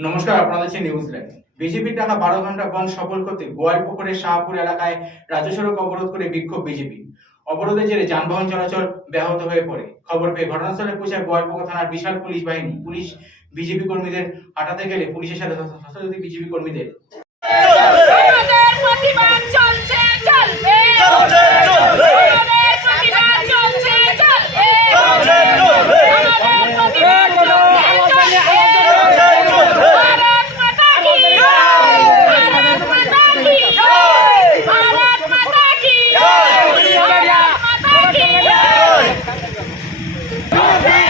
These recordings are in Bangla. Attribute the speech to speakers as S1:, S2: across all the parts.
S1: নমস্কার আপনাদের দেখছেন নিউজ লাইভ বিজেপির টাকা বারো ঘণ্টা বন্ধ সফল করতে গোয়ালপুকুরের শাহপুর এলাকায় রাজ্য সড়ক অবরোধ করে বিক্ষোভ বিজেপি। অবরোধের জেরে যানবাহন চলাচল ব্যাহত হয়ে পড়ে। খবর পেয়ে ঘটনাস্থলে পৌঁছায় গোয়ালপুকুর থানার বিশাল পুলিশ বাহিনী। পুলিশ, বিজেপি কর্মীদের হাঁটাতে গেলে পুলিশের সাথে বিজেপি কর্মীদের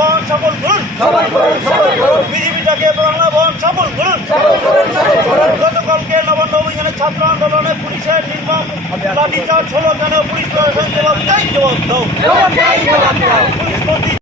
S2: ভবন সফল করুন। বিজেপিটাকে বাংলা বহন সফল করুন। গতকালকে নবান্ন অভিযানে ছাত্র আন্দোলনে পুলিশের নির্মম লাঠিচার্জ হলো কেন? পুলিশ প্রশাসন জবাব চাই জবাব দাও। পুলিশ মন্ত্রী